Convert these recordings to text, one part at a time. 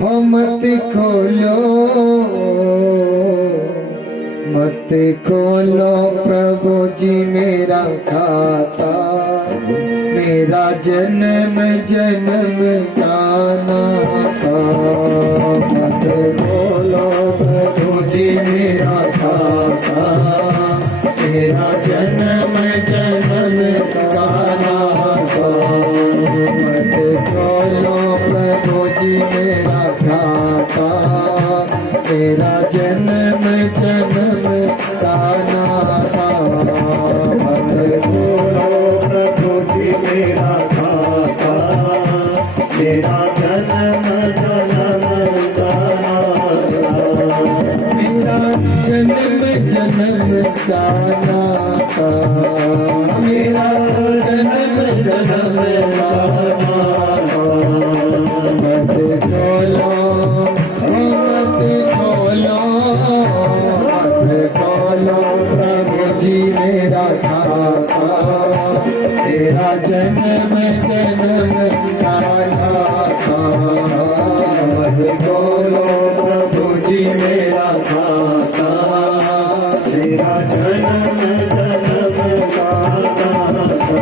हो मत खोलो प्रभु जी मेरा खाता, मेरा जन्म जन्म का नाता। मत खोलो प्रभु जी मेरा खाता, मेरा जन्म जन्म का नाता। मत खोलो प्रभु जी मेरा खाता, मेरा जन्म जन्म का नाता। मत खोलो प्रभु जी मेरा खाता, मेरा जन्म जन्म का नाता। मेरा जन्म जन्म का नाता, मेरा जन्म जन्म का नाता। मत खोलो प्रभु जी मेरा खाता, तेरा जन्म जन्म का नाता। मत खोलो प्रभु जी मेरा खाता, तेरा जन्म जन्म का नाता।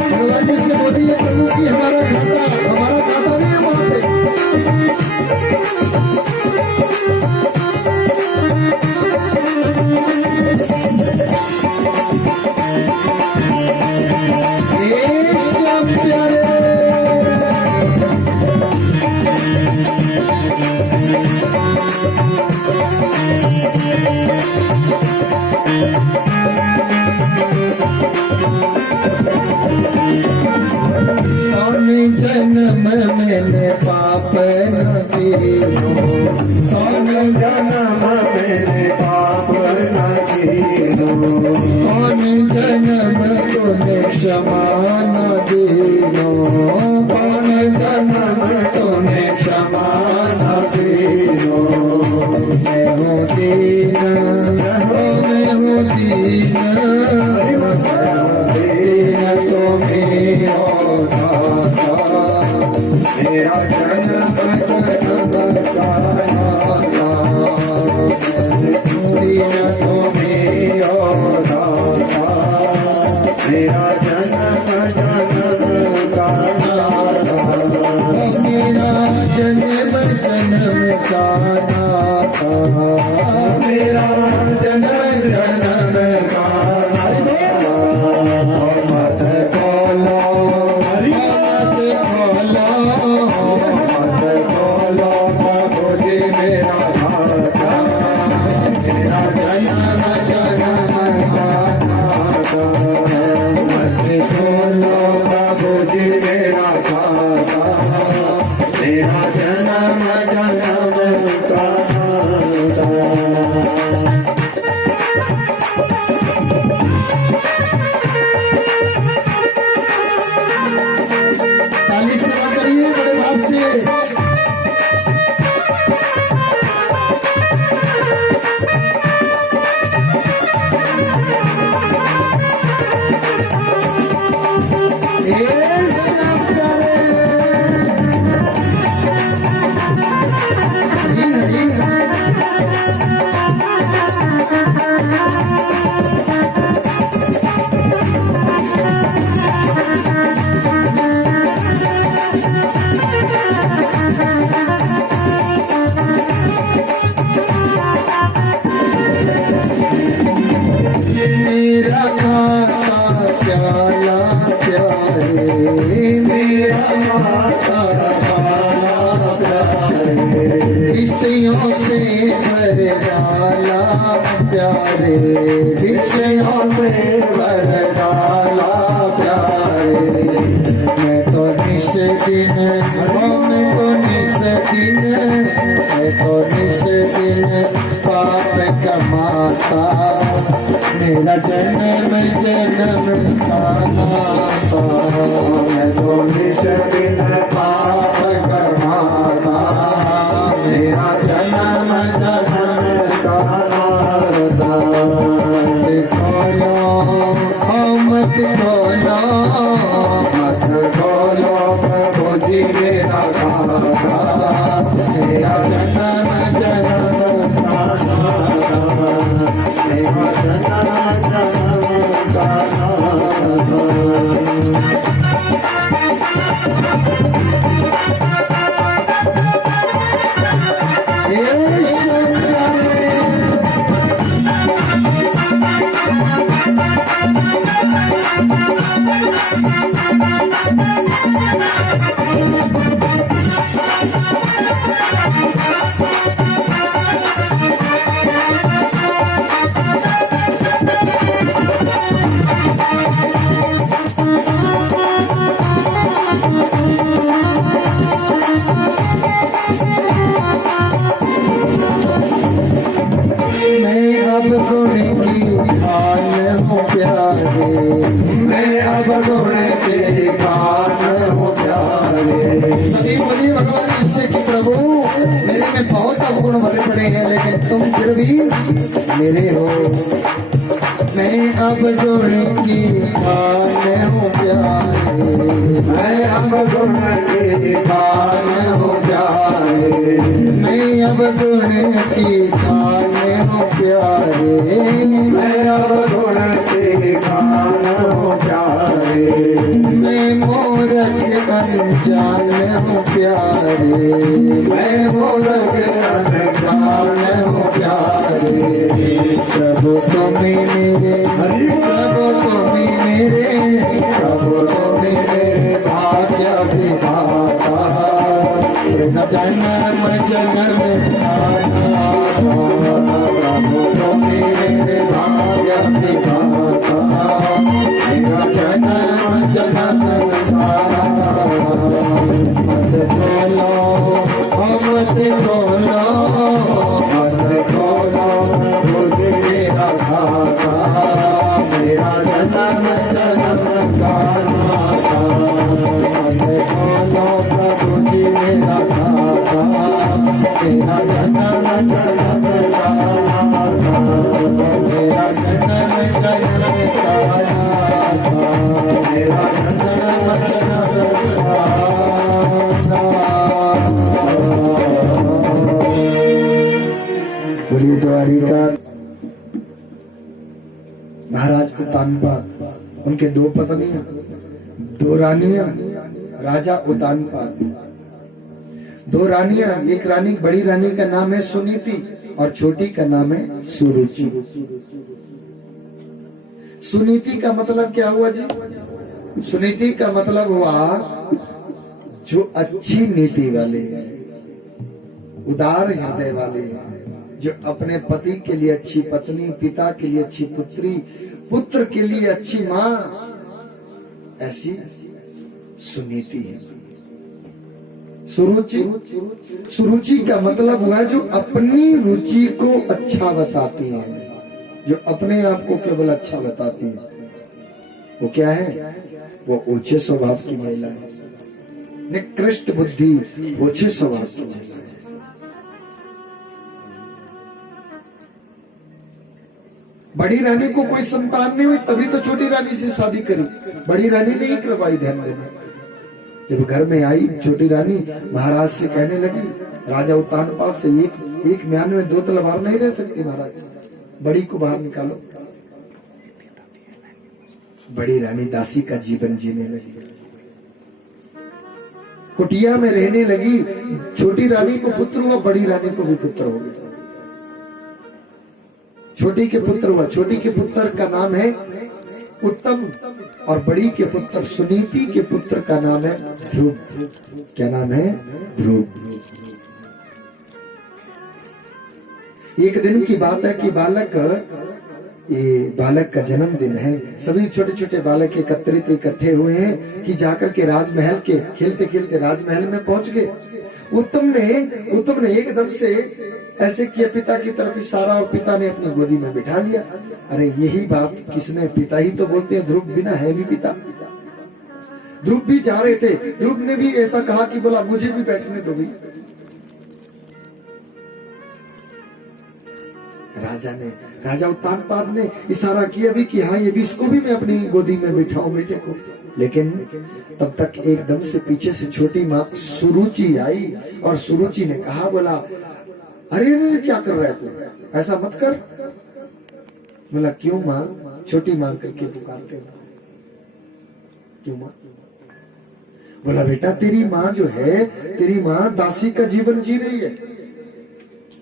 भगवान से बोलिए प्रभु की हमारा खाता नहीं है वहां पे। जन्म मैंने पाप न कियो, कौन जन्म मैंने पाप न कियो। कौन जन्म तूने क्षमा न दियो, कौन जन्म तूने क्षमा न दियो। मैं हूँ दीन, मैं हूँ दीन, तो मेरा मेरा जन्म जन्म का नाता। दीन तो मेरा दाता, मेरा जन्म जन्म का नाता। मेरा जन्म जन्म का नाता, मेरा जन्म जन्म का नाता। मत खोलो प्रभु जी मेरा खाता, मेरा जन्म जन्म का नाता। मत खोलो प्रभु जी मेरा खाता, मेरा जन्म जन्म का नाता। ताली से बात करिए बड़े भाव से। मेरा खाता प्याला प्यारे, मेरा खाता प्याला प्यारे। विषयों से भर डाला प्यारे, विषयों से भर डाला प्यारे। मैं तो निस दिन, मैं तो निस दिन, मैं तो निस दिन पाप कमाता। मेरा जन्म जन्म का नाता, मैं तो निस दिन पाप कमाता। मेरा जन्म जन्म का नाता। मत खोलो प्रभु जी मेरा दाता, मेरा जन्म जन्म का मेरा जन्म मैं अब घोड़े के कान हूँ प्यारे। सभी बोलिए भगवान इससे कि प्रभु मेरे में बहुत अवगुण भरे पड़े हैं, लेकिन तुम फिर भी मेरे हो। मैं अब घोड़े की कान हूँ प्यारे, मैं अब घोड़े के कान हूँ प्यारे, मैं अब घोड़े की कान हूँ प्यारे, मैं अब घोड़े के कान हूँ प्यारे, मैं मोरक अनजान हूँ प्यारे, मैं मोरक अनजान हूँ प्यारे। प्रभु तुम्हें मेरे, प्रभु तुम्हें मेरे, प्रभु तुम्हें मेरे भाग्य विधाता, जन्म जन्म प्रभु तुम्हें मेरे भाग्य विधाता, जन्म जन्म मत खोलो मत खोलो मत खोलो मुझे मेरा खाता, मेरा जन्म जन्म का नाता, मत खोलो प्रभु जी मेरा खाता, मेरा जन्म जन्म का नाता, मेरा जन्म जन्म का नाता, मेरा जन्म जन्म बोलिए द्वारिका महाराज उतानपाद, उनके दो पत्नियां, दो रानियां, राजा उतानपाद। दो रानियां, एक रानी, बड़ी रानी का नाम है सुनीति और छोटी का नाम है सुरुचि। सुनीति का मतलब क्या हुआ जी? सुनीति का मतलब हुआ जो अच्छी नीति वाले हैं, उदार हृदय वाले हैं, जो अपने पति के लिए अच्छी पत्नी, पिता के लिए अच्छी पुत्री, पुत्र के लिए अच्छी माँ, ऐसी सुनीति है। सुरुचि, सुरुचि का मतलब हुआ जो अपनी रुचि को अच्छा बताती है, जो अपने आप को केवल अच्छा बताती है। वो क्या है? वो ऊंचे स्वभाव की महिला है, निकृष्ट बुद्धि, ऊंचे स्वभाव की महिला है। बड़ी रानी को कोई संतान नहीं हुई, तभी तो छोटी रानी से शादी करी। बड़ी रानी ने ही करवाई, ध्यान देना। जब घर में आई छोटी रानी, महाराज से कहने लगी, राजा उतानपाद से, एक म्यान में दो तलवार नहीं रह सकती महाराज, बड़ी को बाहर निकालो। बड़ी रानी दासी का जीवन जीने लगी, कुटिया में रहने लगी। छोटी रानी को पुत्र हुआ, बड़ी रानी को भी पुत्र हो गया। छोटी के पुत्र हुआ, छोटी के पुत्र का नाम है उत्तम और बड़ी के पुत्र सुनीति के पुत्र का नाम है ध्रुव। क्या नाम है? ध्रुव। एक दिन की बात है कि बालक का जन्मदिन है। सभी छोटे छोटे बालक एकत्रित इकट्ठे हुए हैं कि जाकर के राजमहल के खेलते खेलते राजमहल में पहुंच गए। उत्तम ने एकदम से ऐसे किया, पिता की तरफ इशारा, और पिता ने अपनी गोदी में बिठा लिया। अरे यही बात किसने? पिता ही तो बोलते हैं, ध्रुव बिना है भी पिता। ध्रुव भी जा रहे थे, ध्रुव ने भी ऐसा कहा कि बोला मुझे भी बैठने दो भी। राजा उत्तानपाद ने इशारा किया भी कि हाँ ये भी, इसको भी मैं अपनी गोदी में बिठाऊं बेटे को। लेकिन तब तक एकदम से पीछे से छोटी माँ सुरुचि आई और सुरुचि ने कहा, बोला अरे अरे क्या कर रहा है तू, ऐसा मत कर। बोला क्यों माँ, छोटी माँ करके पुकारते हो, क्यों माँ? बोला बेटा तेरी माँ जो है, तेरी माँ दासी का जीवन जी रही है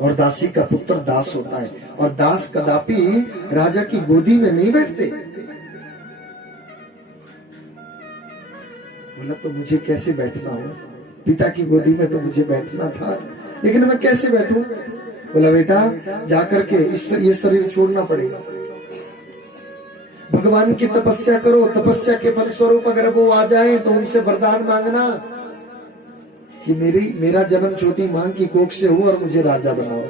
और दासी का पुत्र दास होता है और दास कदापि राजा की गोदी में नहीं बैठते। बोला तो मुझे कैसे बैठना हो, पिता की गोदी में तो मुझे बैठना था, लेकिन मैं कैसे बैठूं? बोला बेटा जाकर के ये शरीर छोड़ना पड़ेगा, भगवान की तपस्या करो, तपस्या के फलस्वरूप अगर वो आ जाए तो उनसे वरदान मांगना कि मेरा जन्म छोटी मां की कोख से हो और मुझे राजा बनाओ।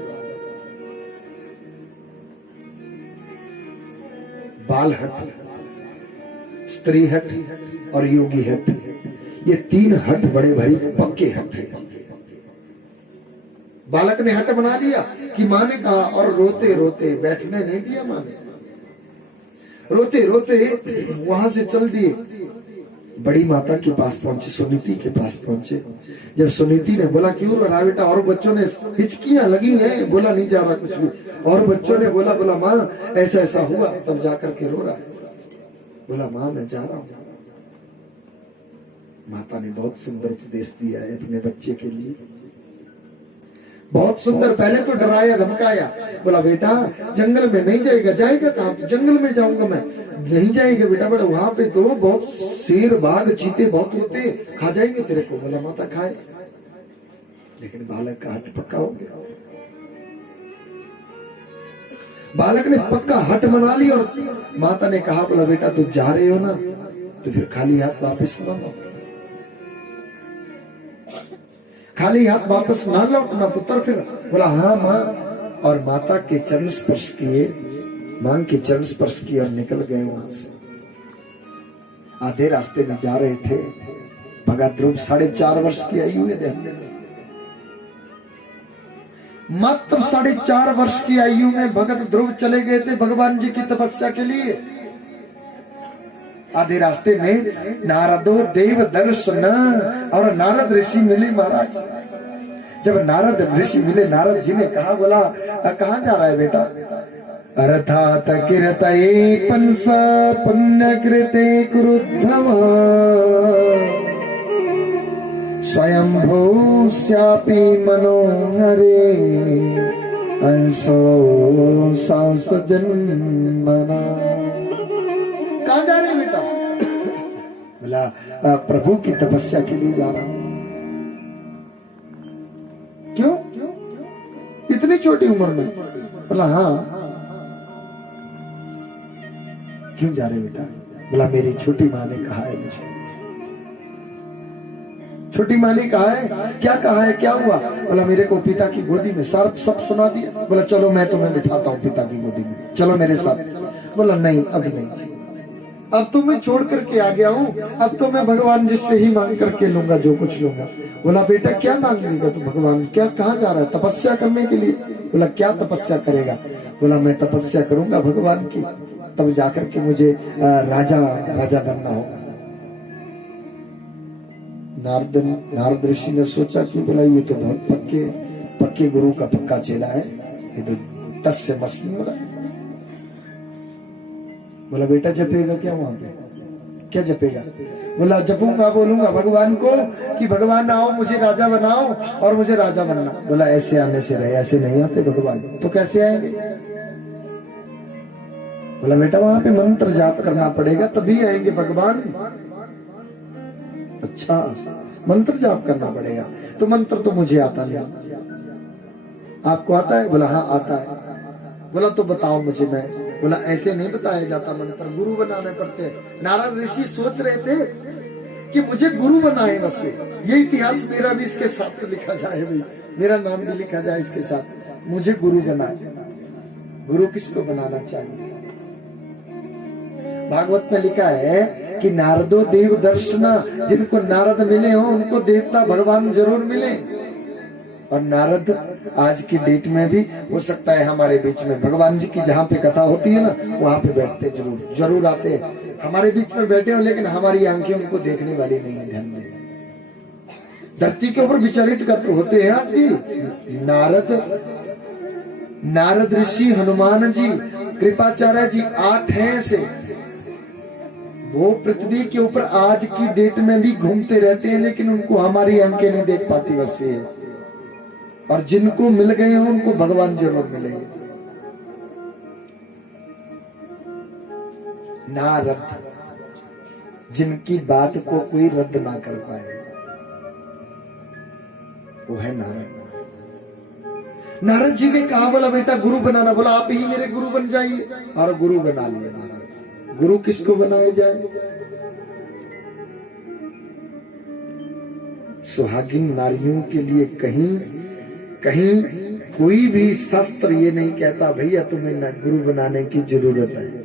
बाल हट, स्त्री हट और योगी हट, ये 3 हट बड़े भारी पक्के हट है। बालक ने हट बना लिया कि मां ने कहा और रोते रोते, बैठने नहीं दिया मां ने, रोते रोते वहां से चल दिए। बड़ी माता के पास पहुंचे, सुनीति के पास पहुंचे। जब सुनीति ने बोला क्यों रो रहा बेटा, और बच्चों ने हिचकियां लगी हैं, बोला नहीं जा रहा कुछ भी, और बच्चों ने बोला माँ ऐसा ऐसा हुआ, तब जाकर के रो रहा है। बोला माँ मैं जा रहा हूं। माता ने बहुत सुंदर उपदेश दिया है अपने बच्चे के लिए, बहुत सुंदर। पहले तो डराया धमकाया, बोला बेटा जंगल में नहीं जाएगा, जाएगा कहाँ, जंगल में जाऊंगा मैं, नहीं जाएगा बेटा, बड़ा वहां पे तो बहुत शेर बाघ चीते बहुत होते, खा जाएंगे तेरे को। बोला माता खाए, लेकिन बालक का हट पक्का हो गया। बालक ने पक्का हट मना ली और माता ने कहा बोला बेटा तू जा रहे हो ना, तो फिर खाली हाथ वापस ना लौट, खाली हाथ वापस ना लौटना पुत्र। फिर बोला हाँ माँ, और माता के चरण स्पर्श किए, मां के चरण स्पर्श किए और निकल गए वहां से। आधे रास्ते में जा रहे थे, भगत ध्रुव 4.5 वर्ष की आयु है, मात्र 4.5 वर्ष की आयु में भगत ध्रुव चले गए थे भगवान जी की तपस्या के लिए। आधे रास्ते में नारदो देव दर्शन, और नारद ऋषि मिले महाराज। जब नारद ऋषि मिले, नारद जी ने कहा बोला कहाँ जा रहा है बेटा? अर्थात कीर्तये पंस पुण्य कृते क्रुद्धव स्वयं श्यापि मनोहरे अंशो सांस जन्मना। कहाँ जा रहे बेटा? बोला प्रभु की तपस्या के लिए जा रहा हूं। क्यों इतनी छोटी उम्र में? बोला हाँ। क्यों जा रहे बेटा? बोला मेरी छोटी माँ ने कहा है मुझे। छोटी माँ ने कहा है? क्या कहा है, क्या हुआ? बोला मेरे को पिता की गोदी में सब सुना दिया। बोला चलो मैं तुम्हें बिठाता हूँ पिता की गोदी में, चलो मेरे साथ। बोला नहीं अभी नहीं, अब तो मैं छोड़ करके आ गया हूँ, अब तो मैं भगवान जिससे ही मांग करके लूंगा जो कुछ लूंगा। बोला बेटा क्या मांग लेगा तू भगवान? क्या कहाँ जा रहा है? तपस्या करने के लिए। बोला क्या तपस्या करेगा? बोला मैं तपस्या करूंगा भगवान की, तब जाकर के मुझे राजा बनना होगा। नारद ऋषि ने सोचा कि बोला ये तो बहुत पक्के गुरु का पक्का चेला है, ये तो टस से मस नहीं हो रहा है। बोला बेटा जपेगा क्या वहां पे? क्या जपेगा? बोला जपूंगा, बोलूंगा भगवान को कि भगवान आओ मुझे राजा बनाओ और मुझे राजा बनना। बोला ऐसे आने से रहे, ऐसे नहीं आते भगवान, तो कैसे आएंगे? बोला बेटा वहां पे मंत्र जाप करना पड़ेगा तभी आएंगे भगवान। अच्छा मंत्र जाप करना पड़ेगा, तो मंत्र तो मुझे आता नहीं, आपको आता है? बोला हाँ आता है। बोला तो बताओ मुझे। मैं बोला ऐसे नहीं बताया जाता मंत्र, गुरु बनाने पड़ते हैं। नारद ऋषि सोच रहे थे कि मुझे गुरु बनाए, बस ये इतिहास मेरा भी इसके साथ लिखा जाए, भाई मेरा नाम भी लिखा जाए इसके साथ, मुझे गुरु बनाए। गुरु किसको बनाना चाहिए? भागवत में लिखा है कि नारदो देव दर्शना, जिनको नारद मिले हो उनको देवता भगवान जरूर मिले, और नारद आज की डेट में भी हो सकता है हमारे बीच में, भगवान जी की जहाँ पे कथा होती है ना वहां पे बैठते जरूर आते हैं, हमारे बीच में बैठे हो, लेकिन हमारी आंखें उनको देखने वाली नहीं है। ध्यान दें, धरती के ऊपर विचलित करते होते हैं आज भी। नारद ऋषि, हनुमान जी, कृपाचार्य जी 8 हैं से वो पृथ्वी के ऊपर आज की डेट में भी घूमते रहते हैं, लेकिन उनको हमारी आंखें नहीं देख पाती वैसे है। और जिनको मिल गए हैं उनको भगवान जरूर मिलेंगे। नारद, जिनकी बात को कोई रद्द ना कर पाए, वो है नारद। नारद जी ने कहा, बोला बेटा गुरु बनाना, बोला आप ही मेरे गुरु बन जाइए, और गुरु बना लिया नारद। गुरु किसको बनाया जाए? सुहागिन नारियों के लिए कहीं कोई भी शास्त्र ये नहीं कहता भैया तुम्हें गुरु बनाने की जरूरत है।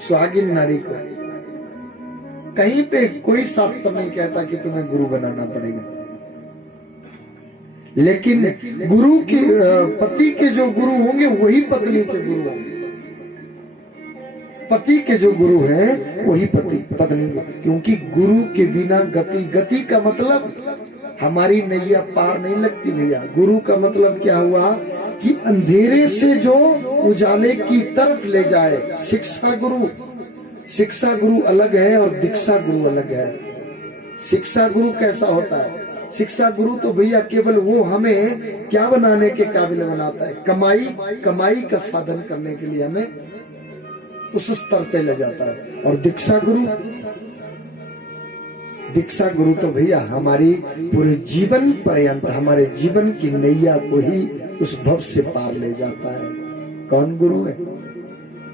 सुहागिन नारी को कहीं पे कोई शास्त्र नहीं कहता कि तुम्हें गुरु बनाना पड़ेगा। लेकिन गुरु के पति के जो गुरु होंगे वही पत्नी के गुरु होंगे। पति के जो गुरु हैं वही पत्नी, क्योंकि गुरु के बिना गति का मतलब हमारी नैया पार नहीं लगती भैया। गुरु का मतलब क्या हुआ कि अंधेरे से जो उजाले की तरफ ले जाए। शिक्षा गुरु अलग है और दीक्षा गुरु अलग है। शिक्षा गुरु कैसा होता है? शिक्षा गुरु तो भैया केवल वो हमें क्या बनाने के काबिल बनाता है, कमाई का साधन करने के लिए हमें उस स्तर पे ले जाता है। और दीक्षा गुरु तो भैया हमारी पूरे जीवन पर्यंत हमारे जीवन की नैया को ही उस भव से पार ले जाता है। कौन गुरु है?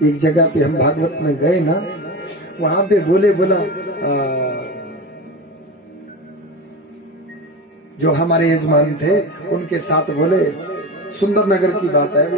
एक जगह पे हम भागवत में गए ना, वहां पे बोला जो हमारे यजमान थे उनके साथ बोले, सुंदर नगर की बात है,